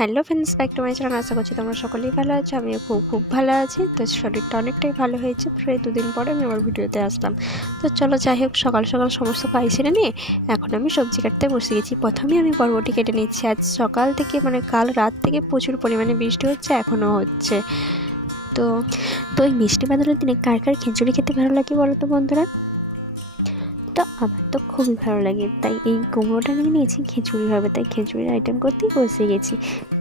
Hello friends back to my channel আশা করছি তোমরা সকলেই ভালো আছো, আমিও খুব খুব ভালো আছি। তো শরীরটা অনেকটাই ভালো হয়েছে, প্রায় দুদিন পরে আমি আমার ভিডিওতে আসলাম। তো চলো যাই হোক, সকাল সকাল সমস্ত কাজ সেরে নিয়ে এখন আমি সবজি কাটতে বসে গেছি। প্রথমে আমি বরবটি কেটে নিচ্ছি। আজ সকাল থেকে মানে কাল রাত থেকে প্রচুর পরিমাণে বৃষ্টি হচ্ছে এখনও হচ্ছে। তো তো এই মিষ্টি বাদলের দিনে কার কার খিচুড়ি খেতে ভালো লাগে বলো তো বন্ধুরা? তো আমার তো খুবই ভালো লাগে। তাই এই কুমড়োটা নিয়ে নিয়েছি, খিচুড়ি হবে, তাই খিচুড়ির আইটেম করতেই বসে গেছি।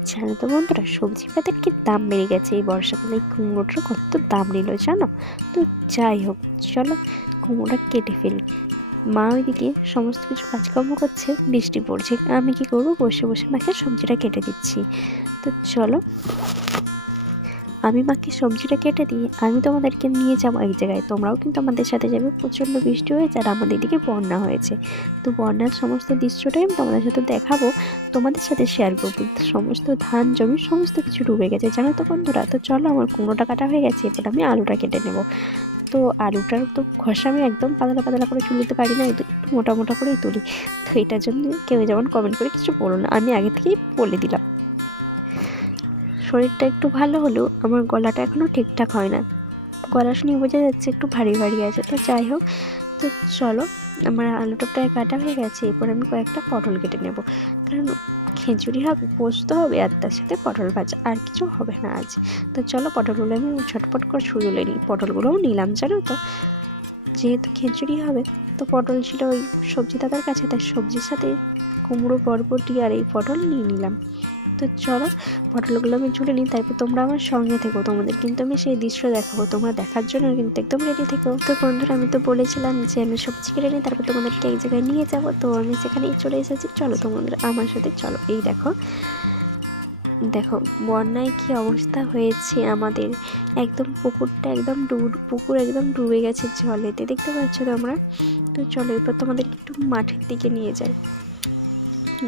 জানো তো বন্ধুরা, সবজি পাতের কি দাম বেড়ে গেছে এই বর্ষাকালে? কুমড়োটার কত দাম নিল জানো? তো যাই হোক, চলো কুমড়োটা কেটে ফেলি। মা ওইদিকে সমস্ত কিছু কাজকর্ম করছে, বৃষ্টি পড়ছে। আমি কি করব? বসে বসে মাকে সবজিটা কেটে দিচ্ছি। তো চলো আমি বাকি সবজিটা কেটে দিয়ে আমি তোমাদেরকে নিয়ে যাব এক জায়গায়। তোমরাও কিন্তু আমাদের সাথে যাবে। প্রচণ্ড বৃষ্টি হয়েছে আর আমাদের দিকে বন্যা হয়েছে। তো বন্যার সমস্ত দৃশ্যটাই আমি তোমাদের সাথে দেখাবো, তোমাদের সাথে শেয়ার করব। সমস্ত ধান, জমি, সমস্ত কিছু ডুবে গেছে। জানো তো বন্ধুরা, তো চলো আমার কুমড়োটা কাটা হয়ে গেছে, এবার আমি আলুটা কেটে নেব। তো আলুটার তো খসা আমি একদম পাতলা পাতলা করে তুলতে পারি না, একটু মোটা মোটা করেই তুলি। তো এটার জন্য কেউ যেমন কমেন্ট করে কিছু বলো না, আমি আগে থেকেই বলে দিলাম। শরীরটা একটু ভালো হলেও আমার গলাটা এখনও ঠিকঠাক হয় না। গলা শুনে বোঝা যাচ্ছে একটু ভারী ভারী আছে, তো যাই হোক, তো চলো, আমার আলুটা প্রায় কাটা হয়ে গেছে, এরপর আমি কয়েকটা পটল কেটে নেব। কারণ খিচুড়ি হবে, পোস্ত হবে, আর তার সাথে পটল ভাজা, আর কিছু হবে না আজ। তো চলো পটলগুলো আমি ছটপট করে ছুঁড়ে নিই, পটলগুলোও নিলাম, জানো তো। যেহেতু খিচুড়ি হবে, তো পটল ছিল ওই সবজি দাদার কাছে, তাই সবজির সাথে কুমড়ো, বরবটি আর এই পটল নিয়ে নিলাম। তো চলো পটলগুলো আমি ঝুলে নিই, তারপর তোমরা আমার সঙ্গে থেকো, তোমাদের কিন্তু আমি সেই দৃশ্য দেখাবো, তোমরা দেখার জন্য কিন্তু একদম রেডি থেকো। তো বন্ধুরা, আমি তো বলেছিলাম যে আমি সবজি কেটে নিই, তারপর তোমাদেরকে এক জায়গায় নিয়ে যাব, তো আমি সেখানেই চলে এসেছি। চলো তোমাদের আমার সাথে, চলো, এই দেখো। দেখো, বন্যায় কি অবস্থা হয়েছে আমাদের। একদম পুকুরটা একদম ডুব, পুকুর একদম ডুবে গেছে জলেতে, দেখতে পাচ্ছ তোমরা? তো চলো এবার তোমাদের একটু মাঠের দিকে নিয়ে যাই।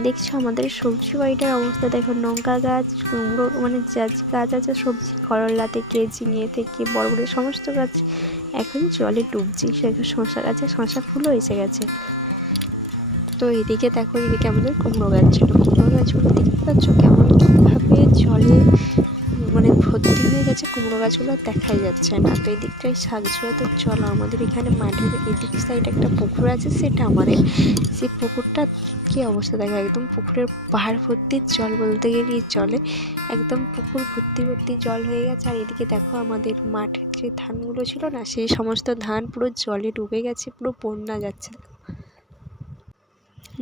দেখছ আমাদের সবজি বাড়িটার অবস্থা? দেখো লঙ্কা গাছ মানে গাছ আছে, সবজি, করলা থেকে, ঝিঙে থেকে বড় বড় সমস্ত গাছ এখন জলে ডুবছে। সেগুলো শশা গাছে শশা ফুলও এসে গেছে। তো এদিকে দেখো, এদিকে আমাদের কুমড়ো গাছ ছিল। কুমড়ো গাছগুলো দেখতে পাচ্ছ কেমন ভাবে জলে গাছগুলো দেখাই যাচ্ছে না, তো এই দিকটাই শাক ছিল তো চলো আমাদের এখানে মাঠের এদিক সাইড একটা পুকুর আছে, সেটা আমাদের। সেই পুকুরটা কি অবস্থা দেখো, একদম পুকুরের পাহাড় ভর্তি জল বলতে গেলে জলে, একদম পুকুর ভর্তি ভর্তি জল হয়ে গেছে। আর এদিকে দেখো আমাদের মাঠের যে ধানগুলো ছিল না, সেই সমস্ত ধান পুরো জলে ডুবে গেছে, পুরো বন্যা যাচ্ছে।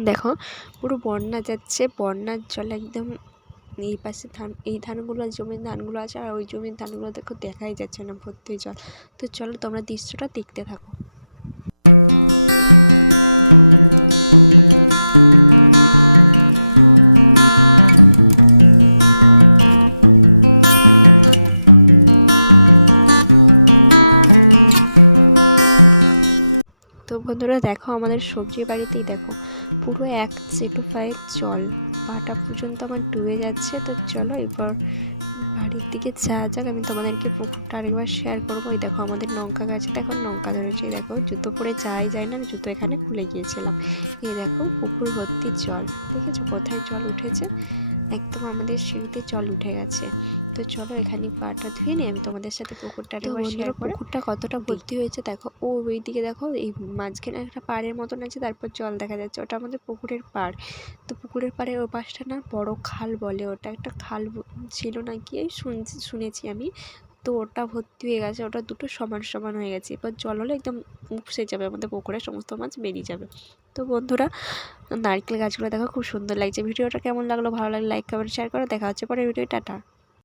দেখো, পুরো বন্যা যাচ্ছে, বন্যার জল একদম এই পাশে ধান, এই ধানগুলো, জমির ধানগুলো আছে আর ওই জমির ধানগুলো দেখো দেখাই যাচ্ছে না ভর্তি জল। তো চলো তোমরা দৃশ্যটা দেখতে থাকো। তো বন্ধুরা দেখো আমাদের সবজি বাড়িতেই দেখো পুরো এক সেটু ফাইভ জল পাটা পর্যন্ত আমার ডুবে যাচ্ছে। তো চলো এবার বাড়ির দিকে যা যাক। আমি তোমাদেরকে পুকুরটা আরেকবার শেয়ার করব। এই দেখো আমাদের লঙ্কা গাছে দেখো লঙ্কা ধরেছে। দেখো জুতো পরে যাই যায় না জুতো এখানে খুলে গিয়েছিলাম। এই দেখো পুকুর ভর্তি জল। দেখেছ কোথায় জল উঠেছে? সিঁড়িতে জল উঠে গেছে। তো চলো এখানে পাটা ধুয়ে নিয়ে আমি তোমাদের সাথে পুকুরটা আরেকবার শেয়ার করে পুকুরটা কতটা ভর্তি হয়েছে দেখো ও ওই দিকে দেখো এই মাঝখানে একটা পাড়ের মতন আছে তারপর জল দেখা যাচ্ছে ওটা আমাদের পুকুরের পাড়। তো পুকুরের পাড়ে ও পাশটা না বড় খাল বলে ওটা একটা খাল ছিল নাকি শুনেছি আমি। তো ওটা ভর্তি হয়ে গেছে, ওটা দুটো সমান সমান হয়ে গেছে। এবার জল হলে একদম উপসে যাবে, আমাদের পুকুরে সমস্ত মাছ বেরিয়ে যাবে। তো বন্ধুরা, নারকেল গাছগুলো দেখো খুব সুন্দর লাগছে। ভিডিওটা কেমন লাগল ভালো লাগলে লাইক কমেন্ট শেয়ার করো। দেখা হচ্ছে পরে ভিডিও টাটা।